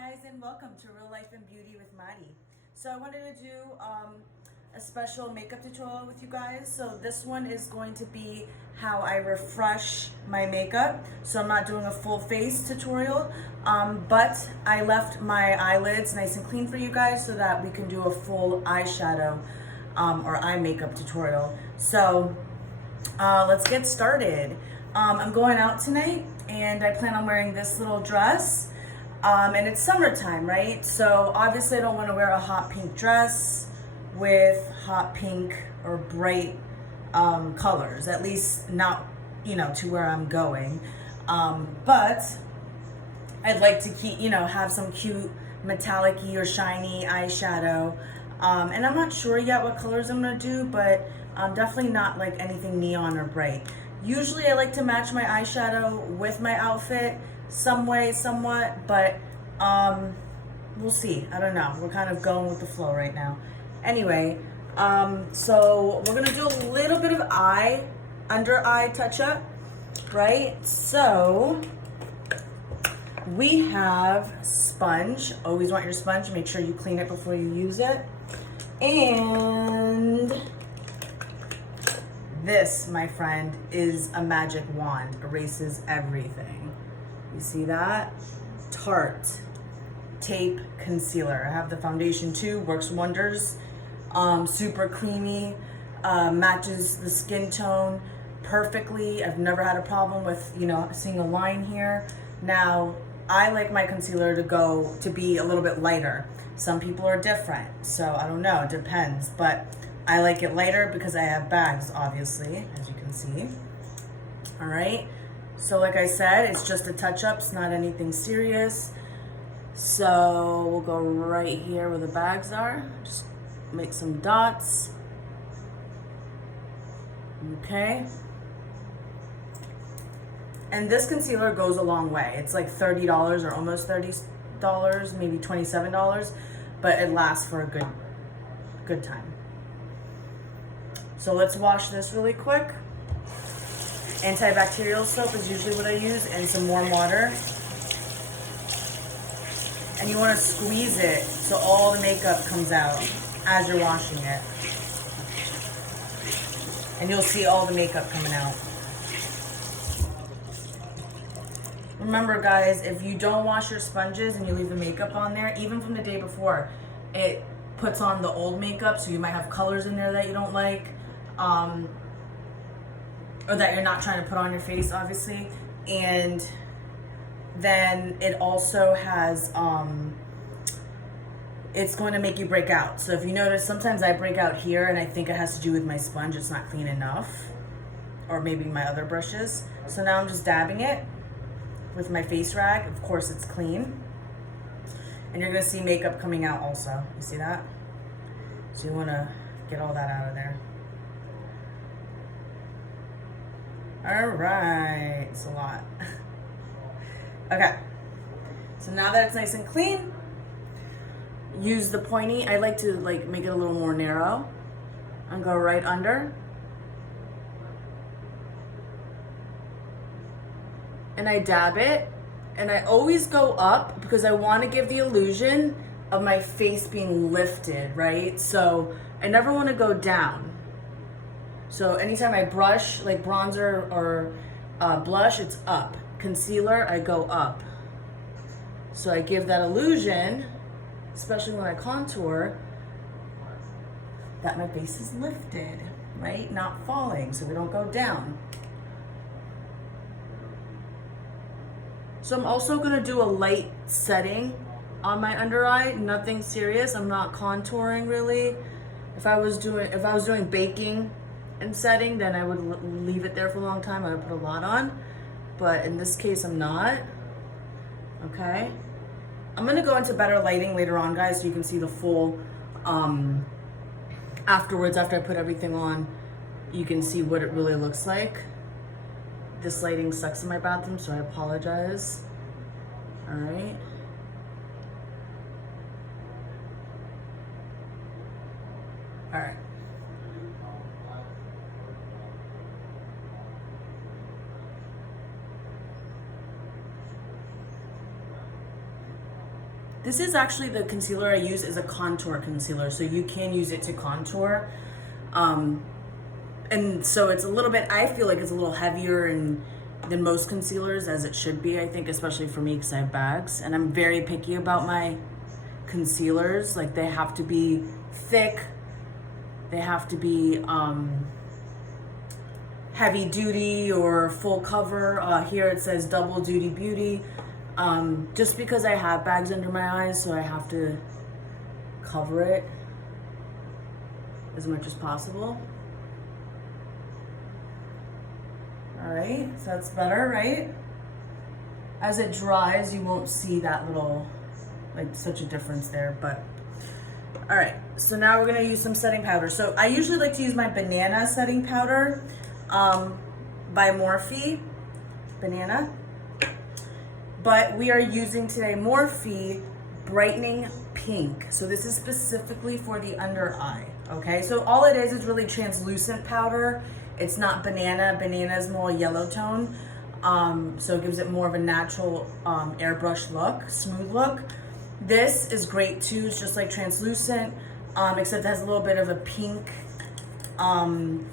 guys, and welcome to Real Life and Beauty with Maddie. So I wanted to do a special makeup tutorial with you guys. So this one is going to be how I refresh my makeup. So I'm not doing a full face tutorial, but I left my eyelids nice and clean for you guys so that we can do a full eyeshadow or eye makeup tutorial. So let's get started. I'm going out tonight and I plan on wearing this little dress. And it's summertime, right? So obviously I don't want to wear a hot pink dress with hot pink or bright colors, at least not, to where I'm going. But I'd like to keep, have some cute metallic-y or shiny eyeshadow. And I'm not sure yet what colors I'm gonna do, but definitely not like anything neon or bright. Usually I like to match my eyeshadow with my outfit some way, somewhat, but we'll see. I don't know. We're kind of going with the flow right now. Anyway, so we're gonna do a little bit of under eye touch-up, right? So we have sponge. Always want your sponge. Make sure you clean it before you use it. And this, my friend, is a magic wand. Erases everything. You see that? Tarte Tape Concealer. I have the foundation too, works wonders. Super creamy, matches the skin tone perfectly. I've never had a problem with, seeing a line here. Now, I like my concealer to be a little bit lighter. Some people are different, so I don't know, it depends. But I like it lighter because I have bags, obviously, as you can see. All right. So like I said, it's just a touch-up, it's not anything serious. So we'll go right here where the bags are. Just make some dots. Okay. And this concealer goes a long way. It's like $30 or almost $30, maybe $27, but it lasts for a good time. So let's wash this really quick. Antibacterial soap is usually what I use, and some warm water. And you want to squeeze it so all the makeup comes out as you're washing it. And you'll see all the makeup coming out. Remember guys, if you don't wash your sponges and you leave the makeup on there, even from the day before, it puts on the old makeup, so you might have colors in there that you don't like. Or that you're not trying to put on your face, obviously. And then it also has, it's going to make you break out. So if you notice, sometimes I break out here and I think it has to do with my sponge. It's not clean enough. Or maybe my other brushes. So now I'm just dabbing it with my face rag. Of course it's clean. And you're gonna see makeup coming out also. You see that? So you wanna get all that out of there. All right, it's a lot. Okay, so now that it's nice and clean, use the pointy. I like to make it a little more narrow and go right under. And I dab it, and I always go up because I want to give the illusion of my face being lifted, right? So I never want to go down. So anytime I brush, like bronzer or blush, it's up. Concealer, I go up. So I give that illusion, especially when I contour, that my face is lifted, right? Not falling, so we don't go down. So I'm also gonna do a light setting on my under eye, nothing serious. I'm not contouring really. If I was doing baking and setting, then I would leave it there for a long time. I would put a lot on, but in this case I'm not. Okay, I'm gonna go into better lighting later on, guys, so you can see the full afterwards. After I put everything on, you can see what it really looks like. This lighting sucks in my bathroom, so I apologize. All right. All right. This is actually the concealer I use is a contour concealer, so you can use it to contour. And so it's a little bit, I feel like it's a little heavier than most concealers, as it should be, I think, especially for me because I have bags. And I'm very picky about my concealers. Like, they have to be thick, they have to be heavy duty or full cover. Here it says double duty beauty, just because I have bags under my eyes, so I have to cover it as much as possible. All right, so that's better, right? As it dries, you won't see that little, like, such a difference there, but all right. So now we're gonna use some setting powder. So I usually like to use my banana setting powder by Morphe Banana, but we are using today Morphe Brightening Pink. So this is specifically for the under eye, okay? So all it is really translucent powder. It's not banana. Banana is more yellow tone, so it gives it more of a natural airbrush look, smooth look. This is great too. It's just like translucent, except it has a little bit of a pink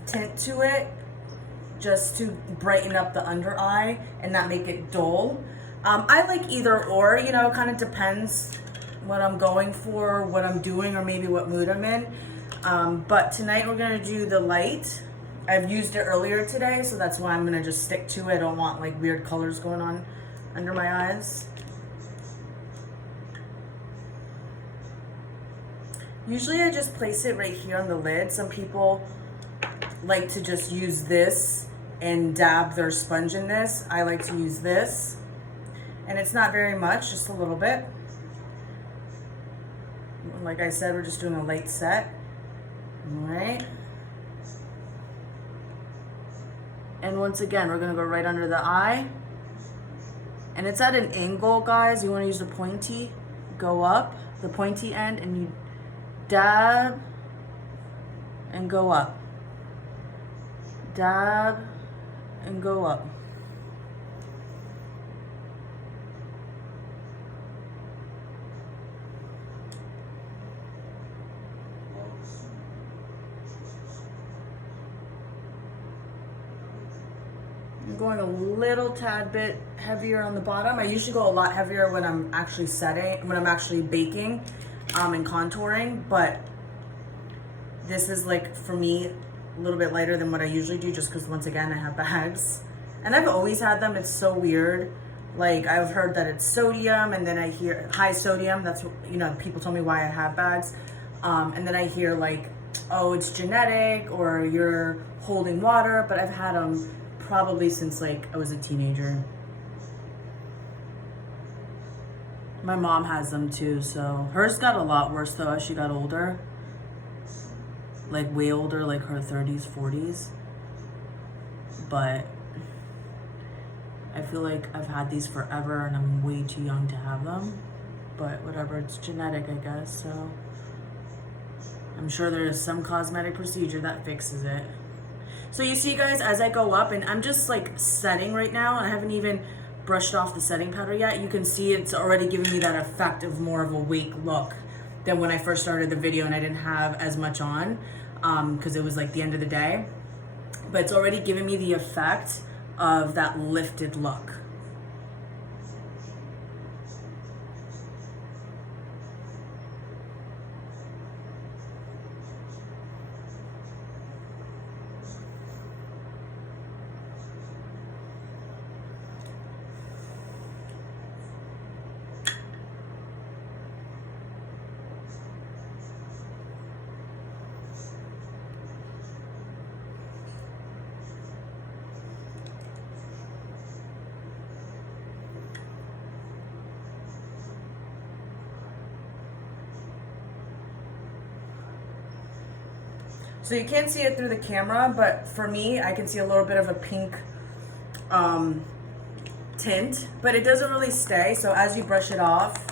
tint to it, just to brighten up the under eye and not make it dull. I like either or, you know, kind of depends what I'm going for, what I'm doing, or maybe what mood I'm in. But tonight we're gonna do the light. I've used it earlier today, so that's why I'm gonna just stick to it. I don't want like weird colors going on under my eyes. Usually I just place it right here on the lid. Some people like to just use this and dab their sponge in this. I like to use this. And it's not very much, just a little bit. Like I said, we're just doing a light set. All right. And once again, we're gonna go right under the eye. And it's at an angle, guys. You wanna use the pointy, go up, the pointy end, and you dab and go up. Dab and go up. I'm going a little tad bit heavier on the bottom. I usually go a lot heavier when I'm actually setting, when I'm actually baking and contouring, but this is like, for me, a little bit lighter than what I usually do, just because once again I have bags and I've always had them. It's so weird. Like, I've heard that it's sodium, and then I hear high sodium. That's what, you know, people tell me why I have bags, and then I hear like, oh, it's genetic or you're holding water. But I've had them probably since like I was a teenager. My mom has them too, so hers got a lot worse though as she got older. Like way older, like her 30s, 40s. But I feel like I've had these forever and I'm way too young to have them. But whatever, it's genetic, I guess, so I'm sure there is some cosmetic procedure that fixes it. So you see, guys, as I go up, and I'm just like setting right now, and I haven't even brushed off the setting powder yet, you can see it's already giving me that effect of more of a awake look than when I first started the video and I didn't have as much on, because it was like the end of the day. But it's already giving me the effect of that lifted look. So you can't see it through the camera, but for me, I can see a little bit of a pink tint, but it doesn't really stay. So as you brush it off,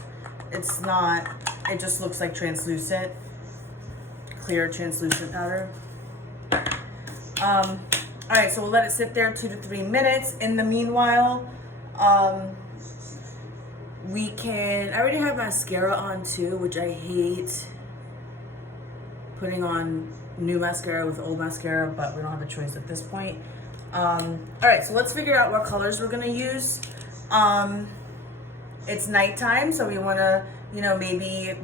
it's not, it just looks like translucent, clear translucent powder. All right, so we'll let it sit there 2 to 3 minutes. In the meanwhile, I already have mascara on too, which I hate putting on new mascara with old mascara, but we don't have a choice at this point. All right, so let's figure out what colors we're gonna use. It's nighttime, so we wanna, maybe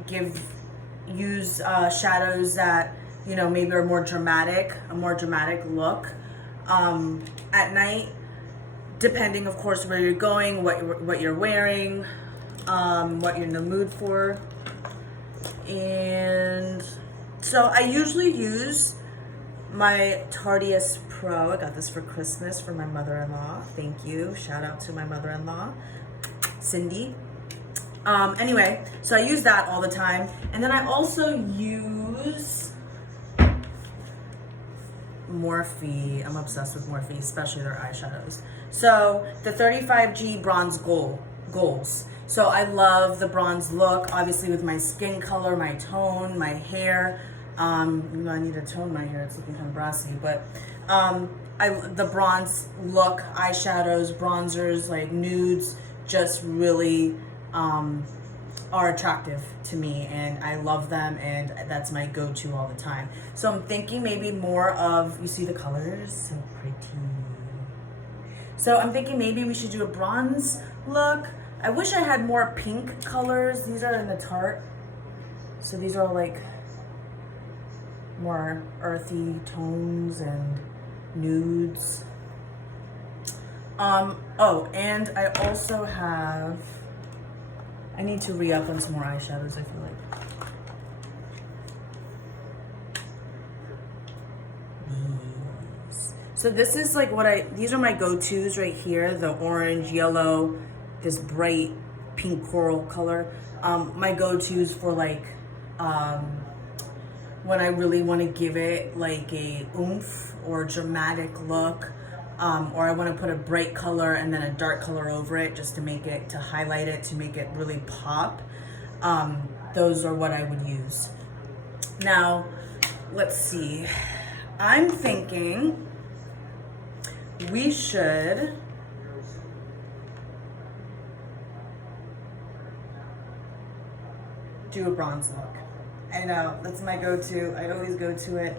use shadows that, maybe are a more dramatic look at night, depending, of course, where you're going, what you're wearing, what you're in the mood for. And so I usually use my Tarteist Pro. I got this for Christmas for my mother-in-law. Thank you. Shout out to my mother-in-law, Cindy. Anyway, so I use that all the time. And then I also use Morphe. I'm obsessed with Morphe, especially their eyeshadows. So the 35G Bronze Goals. So I love the bronze look, obviously with my skin color, my tone, my hair. I need to tone my hair, it's looking kind of brassy, but the bronze look, eyeshadows, bronzers, like nudes, just really are attractive to me, and I love them, and that's my go-to all the time. So I'm thinking maybe more of, you see the colors? So pretty. So I'm thinking maybe we should do a bronze look. I wish I had more pink colors. These are in the Tarte. So these are like more earthy tones and nudes. Oh, and I also have, I need to re-up on some more eyeshadows, I feel like. So this is like these are my go-tos right here, the orange, yellow, this bright pink coral color. My go-tos for like, when I really want to give it like a oomph or dramatic look, or I want to put a bright color and then a dark color over it just to highlight it, to make it really pop. Those are what I would use. Now, let's see. I'm thinking we should do a bronze look. I know, that's my go-to. I always go to it.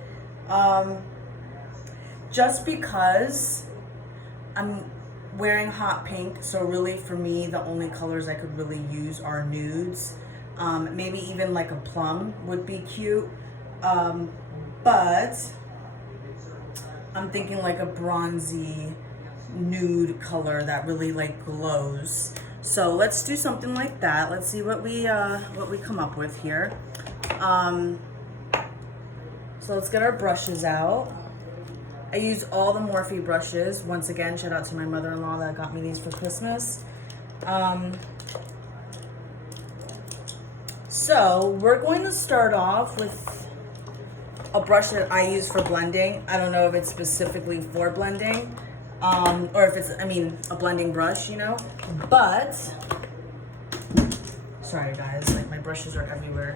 Just because I'm wearing hot pink, so really for me, the only colors I could really use are nudes. Maybe even like a plum would be cute. But I'm thinking like a bronzy nude color that really like glows. So let's do something like that. Let's see what we come up with here. So let's get our brushes out. I use all the Morphe brushes. Once again, shout out to my mother-in-law that got me these for Christmas. So we're going to start off with a brush that I use for blending. I don't know if it's specifically for blending, or if it's, a blending brush, but, sorry guys, like my brushes are everywhere.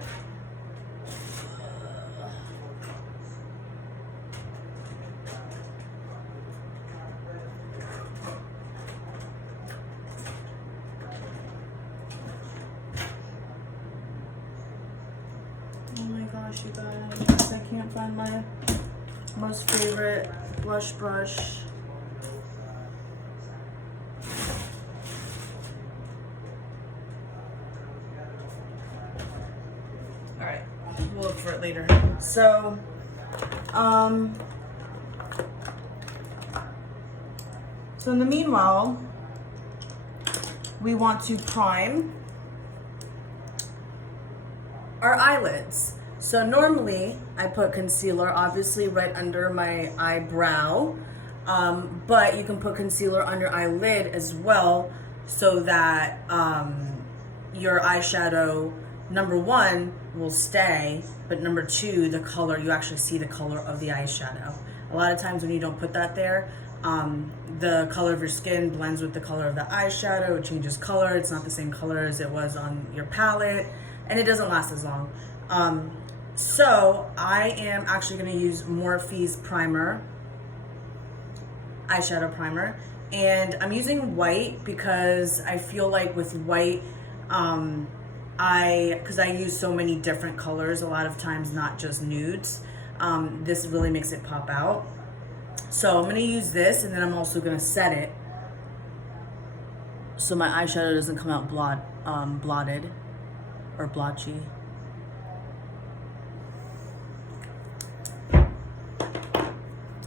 Oh my gosh, you guys, I can't find my most favorite blush brush. All right, we'll look for it later. So, so in the meanwhile, we want to prime our eyelids. So normally I put concealer obviously right under my eyebrow, but you can put concealer under eyelid as well, so that your eyeshadow, number one, will stay, but number two, the color, you actually see the color of the eyeshadow. A lot of times when you don't put that there, the color of your skin blends with the color of the eyeshadow, it changes color, it's not the same color as it was on your palette, and it doesn't last as long. So I am actually going to use Morphe's primer, eyeshadow primer, and I'm using white because I feel like with white, Because I use so many different colors a lot of times, not just nudes, this really makes it pop out. So I'm going to use this, and then I'm also going to set it so my eyeshadow doesn't come out blotted or blotchy.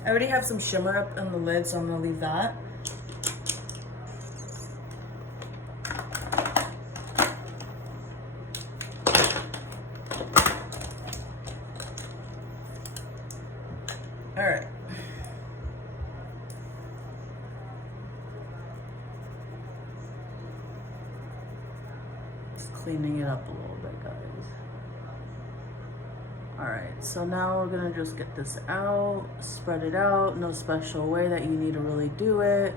I already have some shimmer up on the lid, so I'm going to leave that. All right. Just cleaning it up a little bit, guys. All right, so now we're gonna just get this out, spread it out. No special way that you need to really do it.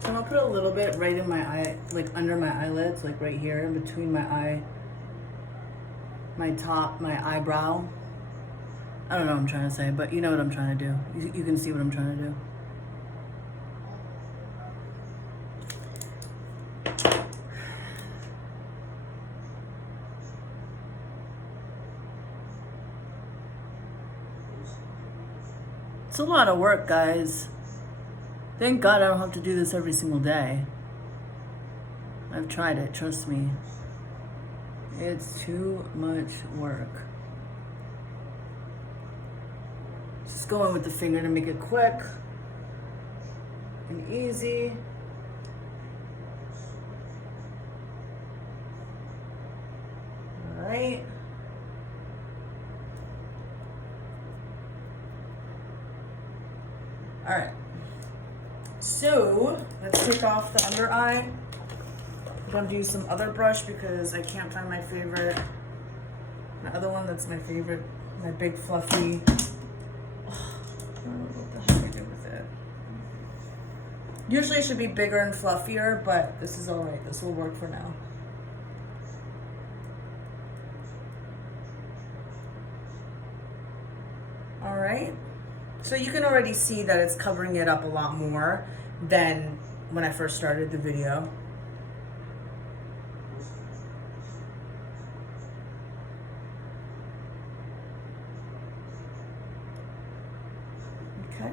So I'm gonna put a little bit right in my eye, like under my eyelids, like right here in between my eye, my eyebrow. I don't know what I'm trying to say, but you know what I'm trying to do. You can see what I'm trying to do. It's a lot of work, guys. Thank God I don't have to do this every single day. I've tried it, trust me. It's too much work. Just go in with the finger to make it quick and easy. All right. All right. So let's take off the under eye. I'm gonna do some other brush because I can't find my favorite. My other one that's my favorite, my big fluffy. Oh, I don't know what the heck I did with it. Usually it should be bigger and fluffier, but this is all right. This will work for now. All right. So you can already see that it's covering it up a lot more than when I first started the video. Okay.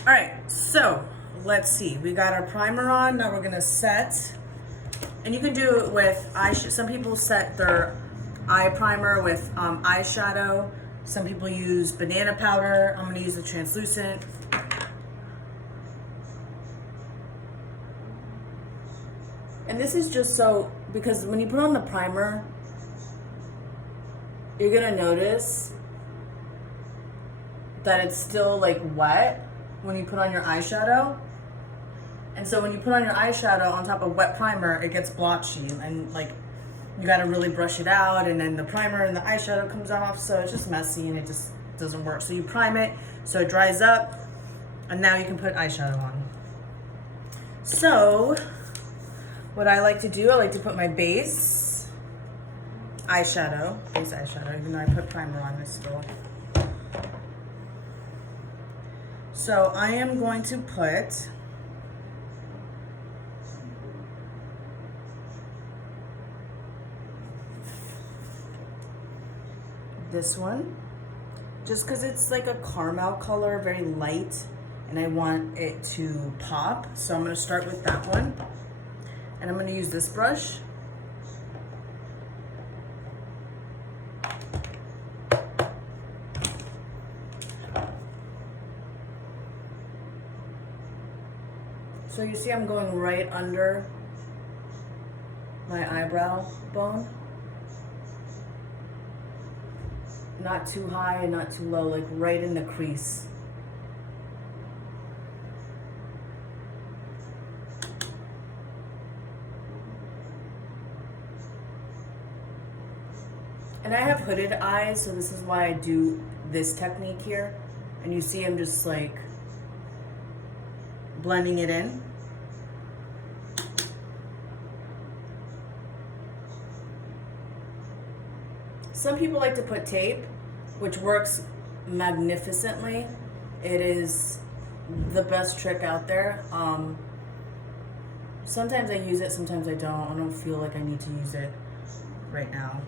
All right, so let's see. We got our primer on. Now we're gonna set, and you can do it with eyeshadow. Some people set their eye primer with eyeshadow. Some people use banana powder. I'm gonna use the translucent. And this is just so, because when you put on the primer, you're gonna notice that it's still like wet when you put on your eyeshadow. And so when you put on your eyeshadow on top of wet primer, it gets blotchy, and like you gotta really brush it out, and then the primer and the eyeshadow comes off, so it's just messy and it just doesn't work. So you prime it so it dries up, and now you can put eyeshadow on. So what I like to do, I like to put my base eyeshadow, base eyeshadow, even though I put primer on this still. So I am going to put this one, just because it's like a caramel color, very light, and I want it to pop. So I'm going to start with that one, and I'm going to use this brush. So you see I'm going right under my eyebrow bone. Not too high and not too low, like right in the crease. And I have hooded eyes, so this is why I do this technique here. And you see I'm just like blending it in. Some people like to put tape, which works magnificently. It is the best trick out there. Sometimes I use it, sometimes I don't. I don't feel like I need to use it right now.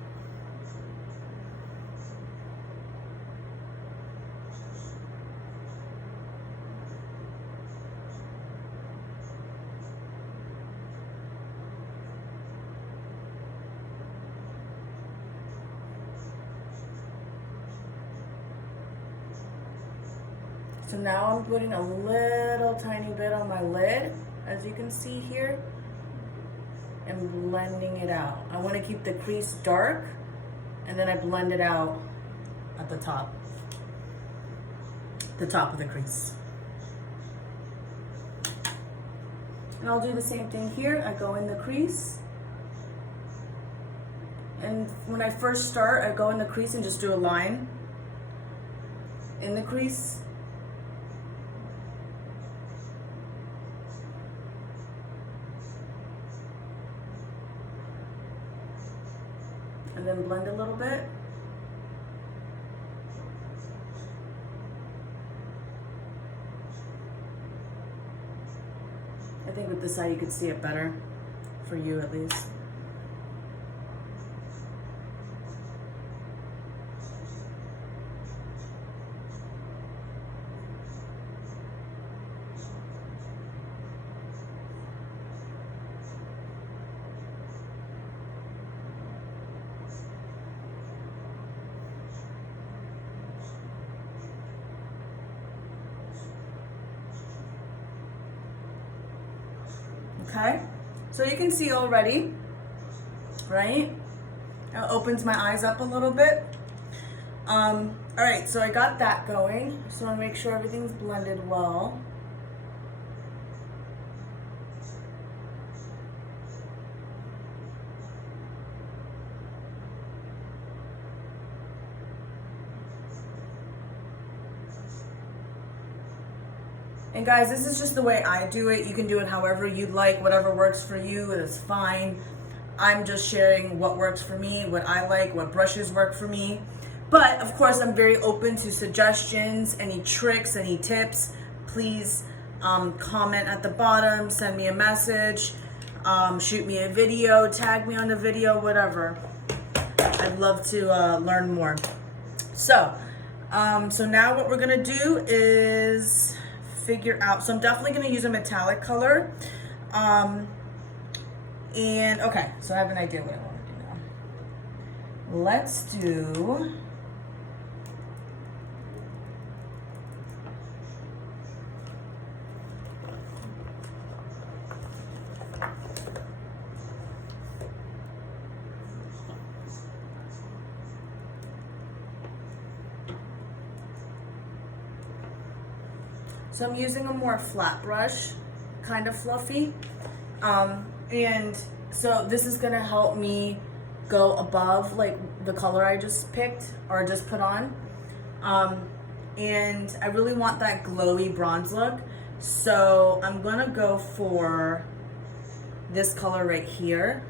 So now I'm putting a little tiny bit on my lid, as you can see here, and blending it out. I want to keep the crease dark, and then I blend it out at the top of the crease. And I'll do the same thing here. I go in the crease, and when I first start, I go in the crease and just do a line in the crease. And then blend a little bit. I think with this side you could see it better, for you at least. Okay, so you can see already, right? It opens my eyes up a little bit. All right, so I got that going. Just want to make sure everything's blended well. And guys, this is just the way I do it. You can do it however you'd like, whatever works for you, it is fine. I'm just sharing what works for me, what I like, what brushes work for me. But of course, I'm very open to suggestions, any tricks, any tips. Please comment at the bottom, send me a message, shoot me a video, tag me on the video, whatever. I'd love to learn more. So now what we're gonna do is figure out, so I'm definitely going to use a metallic color, and okay, so I have an idea what I want to do now. Let's do so I'm using a more flat brush, kind of fluffy, and so this is gonna help me go above like the color I just picked or just put on, and I really want that glowy bronze look, so I'm gonna go for this color right here.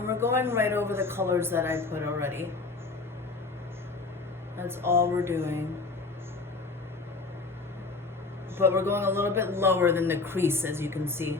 And we're going right over the colors that I put already. That's all we're doing. But we're going a little bit lower than the crease, as you can see.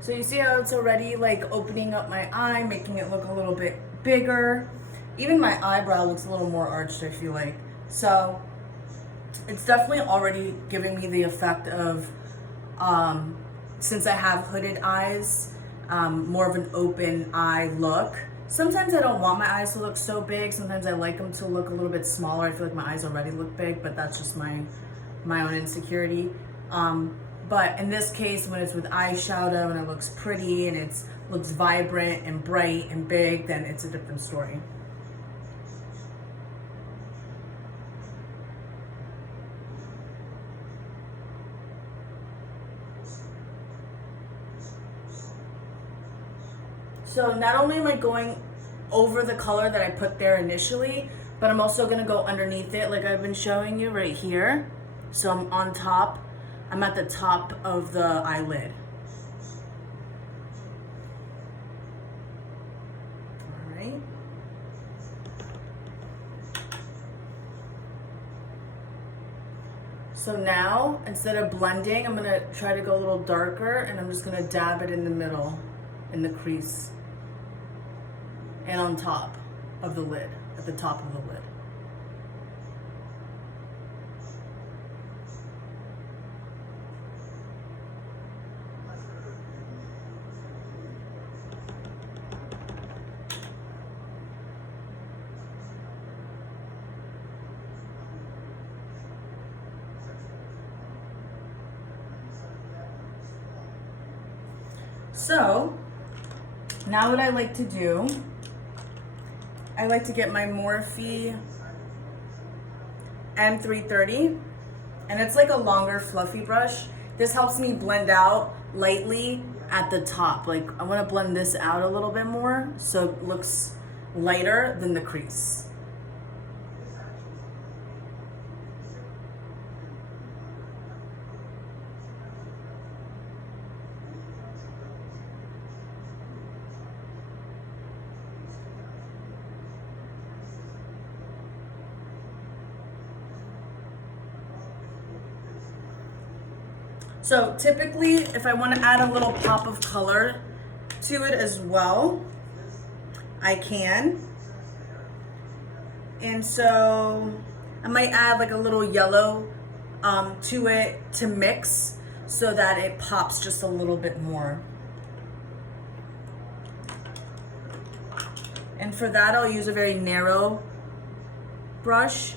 So you see how it's already like opening up my eye, making it look a little bit bigger. Even my eyebrow looks a little more arched, I feel like. So it's definitely already giving me the effect of, since I have hooded eyes, more of an open eye look. Sometimes I don't want my eyes to look so big. Sometimes I like them to look a little bit smaller. I feel like my eyes already look big, but that's just my own insecurity. But in this case, when it's with eyeshadow and it looks pretty and it looks vibrant and bright and big, then it's a different story. So not only am I going over the color that I put there initially, but I'm also gonna go underneath it like I've been showing you right here. So I'm on top. I'm at the top of the eyelid. All right. So now, instead of blending, I'm gonna try to go a little darker and I'm just gonna dab it in the middle, in the crease. And on top of the lid, at the top of the lid. So, now what I like to do, I like to get my Morphe M330, and it's like a longer fluffy brush. This helps me blend out lightly at the top. Like I want to blend this out a little bit more so it looks lighter than the crease. So typically, if I want to add a little pop of color to it as well, I can. And so I might add like a little yellow to it to mix so that it pops just a little bit more. And for that, I'll use a very narrow brush,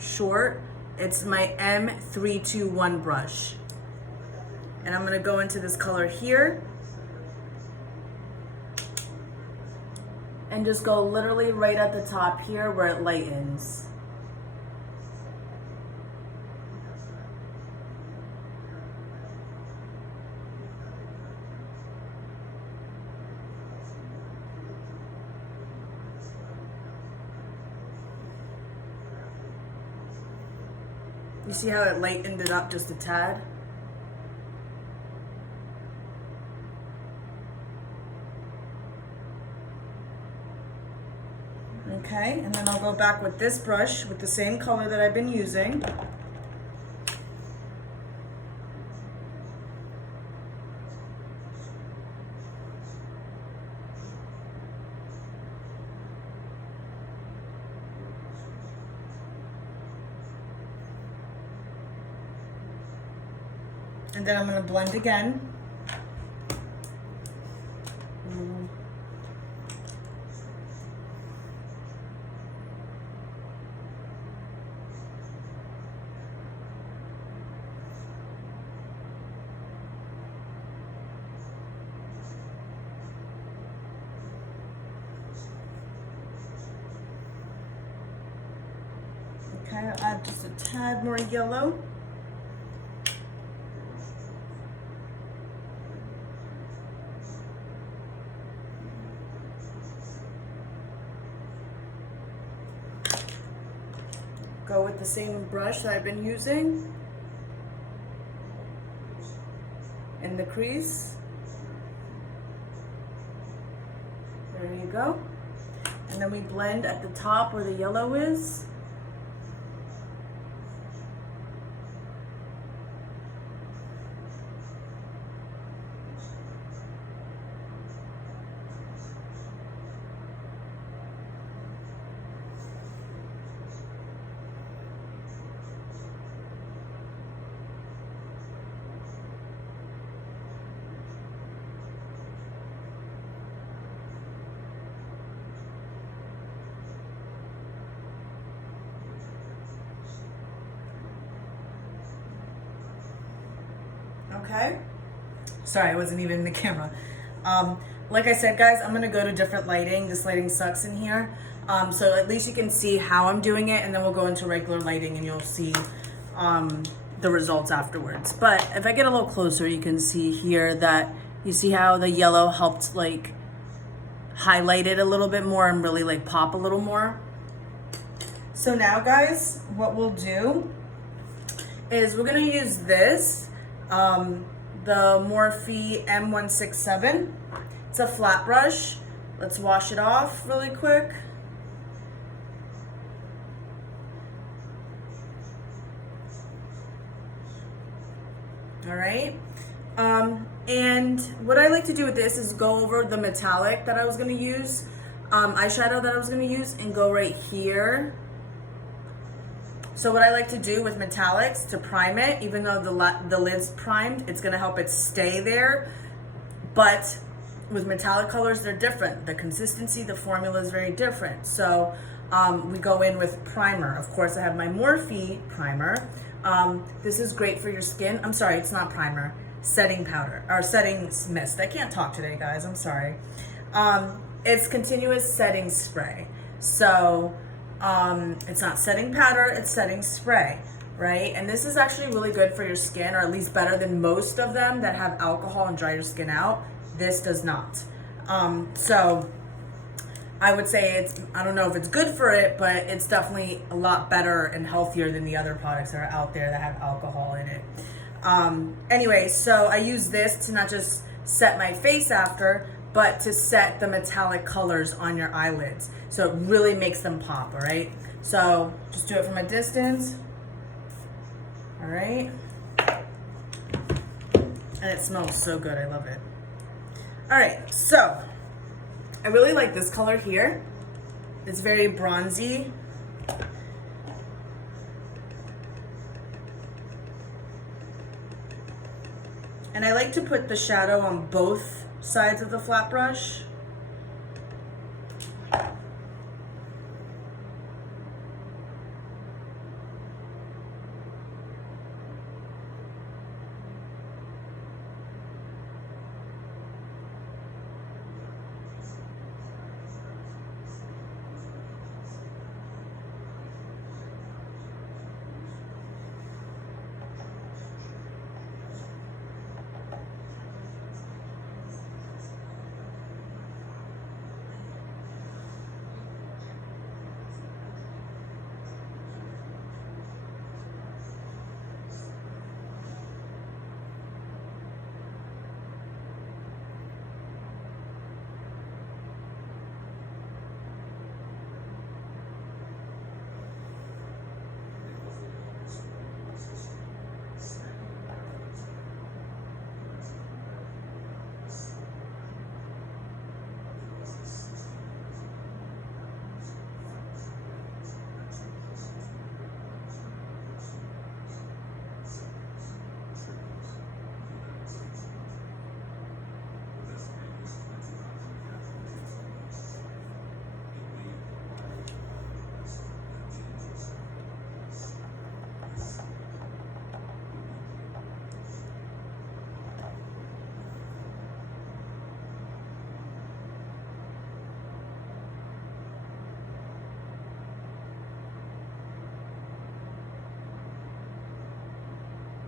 short. It's my M321 brush. And I'm gonna go into this color here and just go literally right at the top here where it lightens. You see how it lightened it up just a tad? Okay, and then I'll go back with this brush with the same color that I've been using. And then I'm going to blend again. Okay, I'll add just a tad more yellow. Go with the same brush that I've been using in the crease. There you go. And then we blend at the top where the yellow is. Okay. Sorry, I wasn't even in the camera. Like I said, guys, I'm gonna go to different lighting. This lighting sucks in here. So at least you can see how I'm doing it, and then we'll go into regular lighting and you'll see the results afterwards. But if I get a little closer, you can see here that you see how the yellow helped like highlight it a little bit more and really like pop a little more. So now, guys, what we'll do is we're gonna use this, the Morphe M167. It's a flat brush. Let's wash it off really quick. All right. And what I like to do with this is go over the metallic that I was gonna use, eyeshadow that I was gonna use, and go right here. So what I like to do with metallics to prime it, even though the lid's primed, it's gonna help it stay there. But with metallic colors, they're different. The consistency, the formula is very different. So we go in with primer. Of course, I have my Morphe primer. This is great for your skin. I'm sorry, it's not primer. Setting powder, or setting mist. I can't talk today, guys. I'm sorry. It's continuous setting spray. So it's not setting powder, it's setting spray, right? And this is actually really good for your skin, or at least better than most of them that have alcohol and dry your skin out. This does not. So I would say it's, I don't know if it's good for it, but it's definitely a lot better and healthier than the other products that are out there that have alcohol in it. Anyway, so I use this to not just set my face after, but to set the metallic colors on your eyelids. So it really makes them pop, all right? So just do it from a distance, all right? And it smells so good, I love it. All right, so I really like this color here. It's very bronzy. And I like to put the shadow on both sides of the flat brush.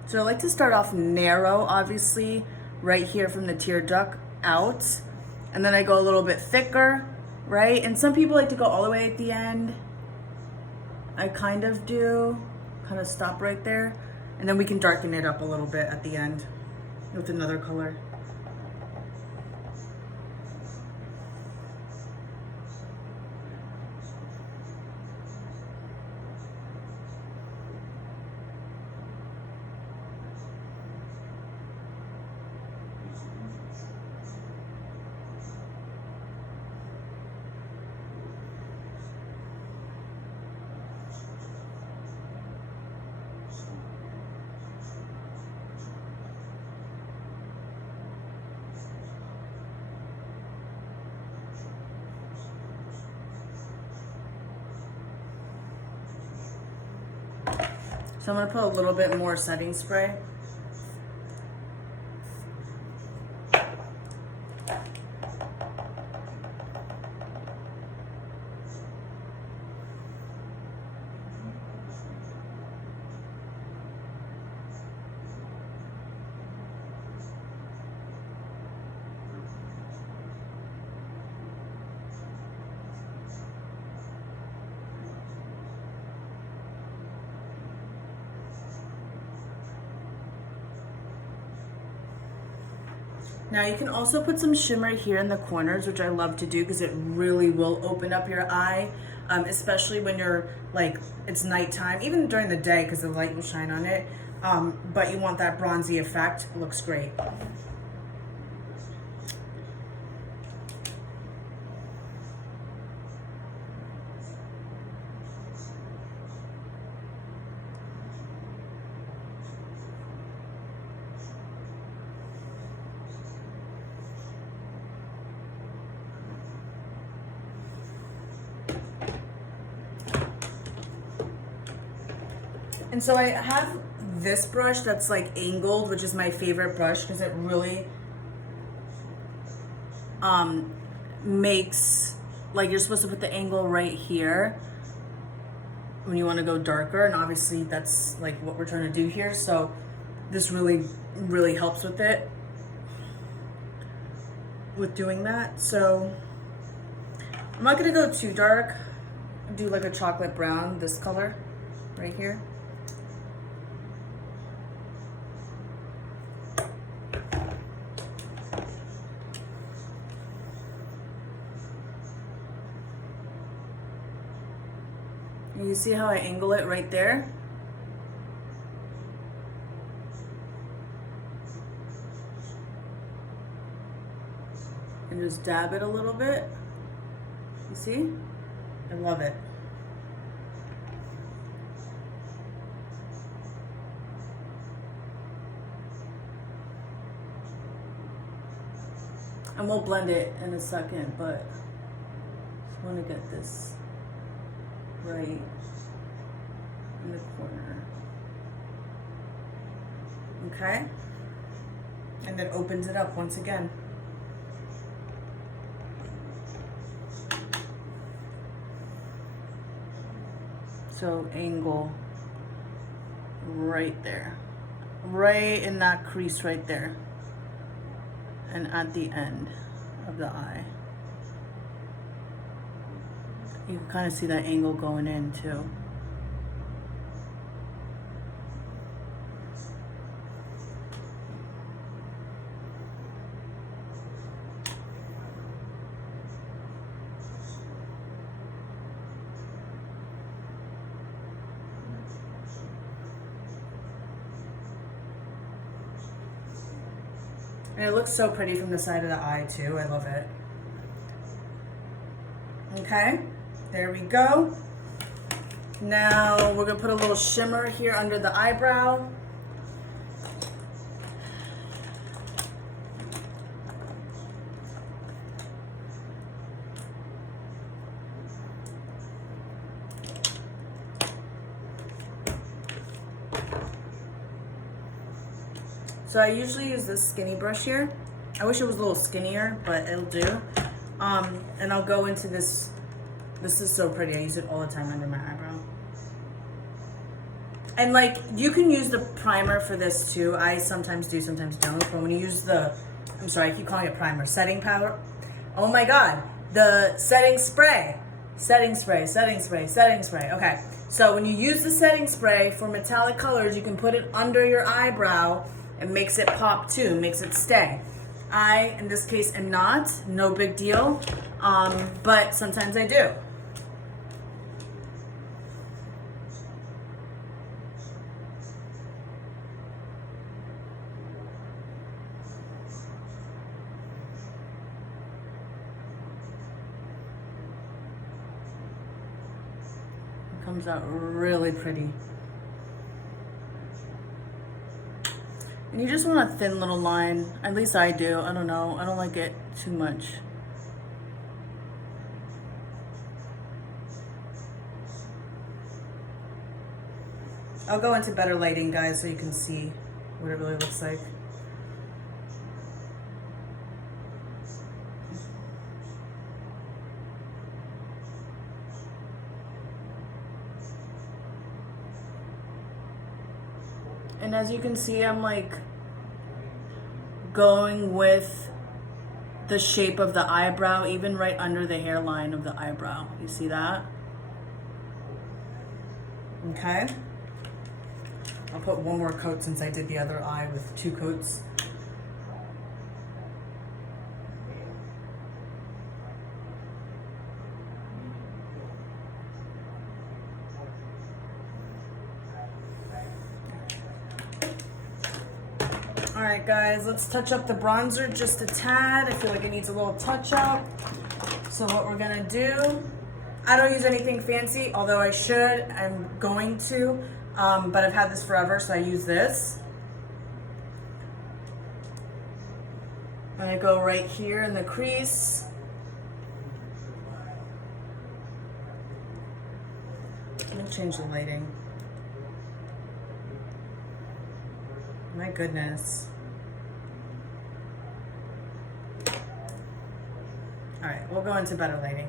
So I like to start off narrow, obviously, right here from the tear duct out. And then I go a little bit thicker, right? And some people like to go all the way at the end. I kind of do, kind of stop right there. And then we can darken it up a little bit at the end with another color. So I'm gonna put a little bit more setting spray. Now you can also put some shimmer here in the corners, which I love to do because it really will open up your eye, especially when you're like, it's nighttime, even during the day because the light will shine on it. But you want that bronzy effect, it looks great. And so I have this brush that's like angled, which is my favorite brush because it really makes, like, you're supposed to put the angle right here when you want to go darker, and obviously that's like what we're trying to do here. So this really helps with it, with doing that. So I'm not gonna go too dark. Do like a chocolate brown, this color right here. You see how I angle it right there? And just dab it a little bit. You see? I love it. And we'll blend it in a second, but just want to get this right in the corner. Okay? And then opens it up once again. So angle right there, right in that crease right there, and at the end of the eye. You can kind of see that angle going in too. And it looks so pretty from the side of the eye too. I love it. Okay, there we go. Now we're gonna put a little shimmer here under the eyebrow. So I usually use this skinny brush here. I wish it was a little skinnier, but it'll do. And I'll go into this. This is so pretty. I use it all the time under my eyebrow. And like, you can use the primer for this too. I sometimes do, sometimes don't. But when you use the, I'm sorry, I keep calling it primer, setting powder. Oh my God, the setting spray. Setting spray, setting spray, setting spray. Okay, so when you use the setting spray for metallic colors, you can put it under your eyebrow. It makes it pop too, makes it stay. I, in this case, am not, no big deal, but sometimes I do. Comes out really pretty. And you just want a thin little line. At least I do. I don't know. I don't like it too much. I'll go into better lighting, guys, so you can see what it really looks like. And as you can see, I'm like going with the shape of the eyebrow, even right under the hairline of the eyebrow. You see that? Okay. I'll put one more coat since I did the other eye with 2 coats. Alright guys, let's touch up the bronzer just a tad. I feel like it needs a little touch up. So what we're gonna do, I don't use anything fancy, although I should, I'm going to, but I've had this forever, so I use this. And I go right here in the crease. Let me change the lighting. My goodness. All right, we'll go into better lighting.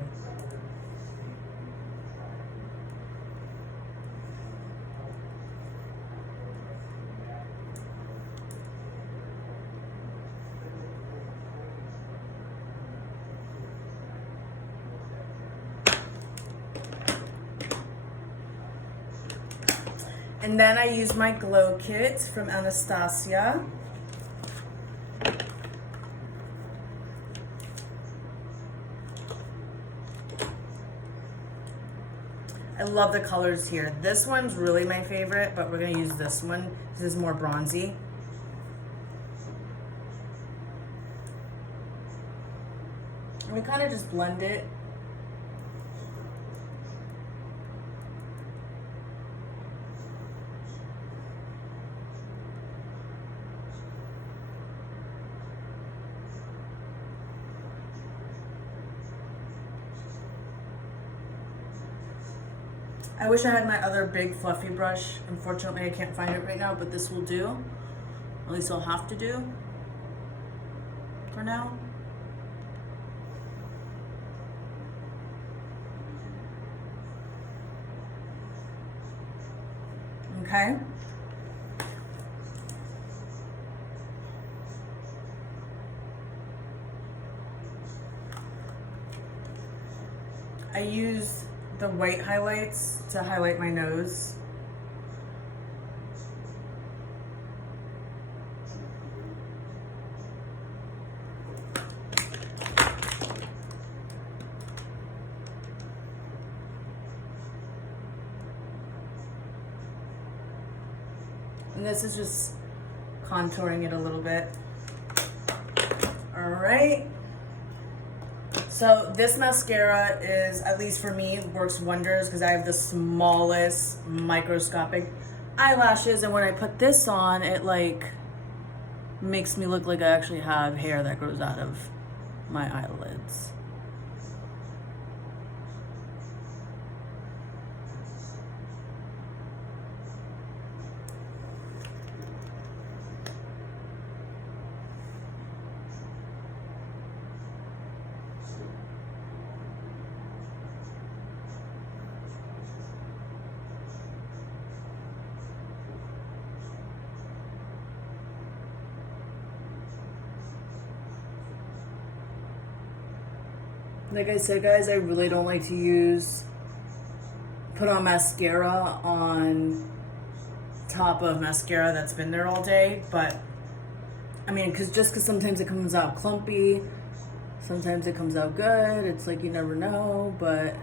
And then I use my glow kit from Anastasia. I love the colors here. This one's really my favorite, but we're gonna use this one. This is more bronzy. And we kind of just blend it. I wish I had my other big fluffy brush. Unfortunately, I can't find it right now, but this will do. At least I'll have to do for now. Okay. I use the white highlights to highlight my nose. And this is just contouring it a little bit. All right. So this mascara is, at least for me, works wonders because I have the smallest microscopic eyelashes, and when I put this on, it like makes me look like I actually have hair that grows out of my eyelids. Like I said, guys, I really don't like to put on mascara on top of mascara that's been there all day. But I mean, because sometimes it comes out clumpy, sometimes it comes out good. It's like you never know, but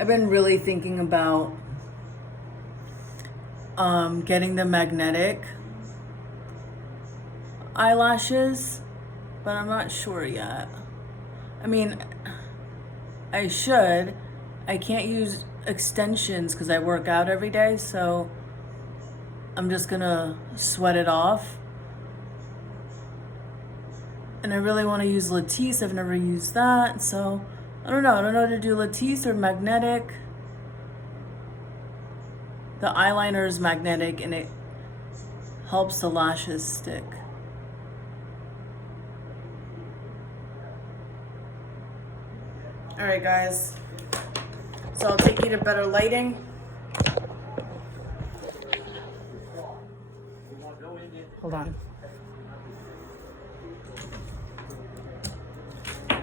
I've been really thinking about getting the magnetic eyelashes, but I'm not sure yet. I mean, I should. I can't use extensions because I work out every day, so I'm just gonna sweat it off. And I really want to use Latisse. I've never used that, so I don't know. I don't know how to do Latisse or magnetic. The eyeliner is magnetic and it helps the lashes stick. All right, guys. So I'll take you to better lighting. Hold on.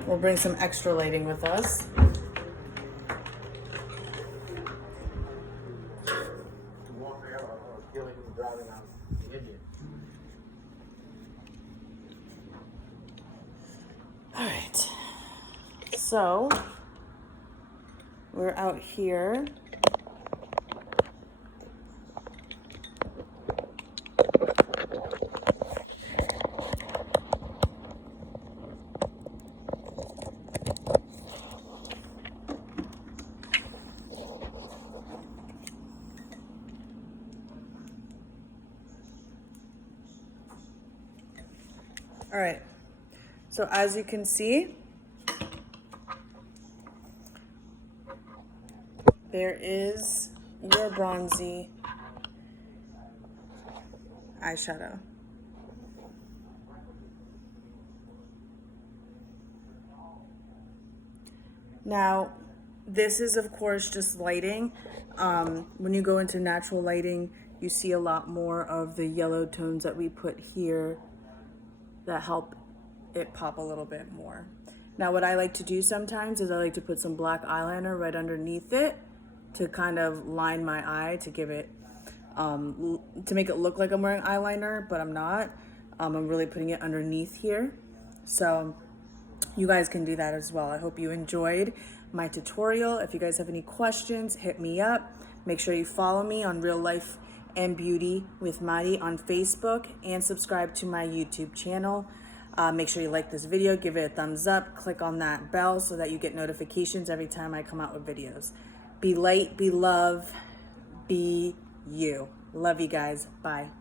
We'll bring some extra lighting with us. All right. So we're out here. All right, so as you can see, there is your bronzy eyeshadow. Now, this is of course just lighting. When you go into natural lighting, you see a lot more of the yellow tones that we put here that help it pop a little bit more. Now what I like to do sometimes is I like to put some black eyeliner right underneath it to kind of line my eye to give it, to make it look like I'm wearing eyeliner, but I'm not. I'm really putting it underneath here. So you guys can do that as well. I hope you enjoyed my tutorial. If you guys have any questions, hit me up. Make sure you follow me on Real Life and Beauty with Mari on Facebook and subscribe to my YouTube channel. Make sure you like this video, give it a thumbs up, click on that bell so that you get notifications every time I come out with videos. Be light, be love, be you. Love you guys. Bye.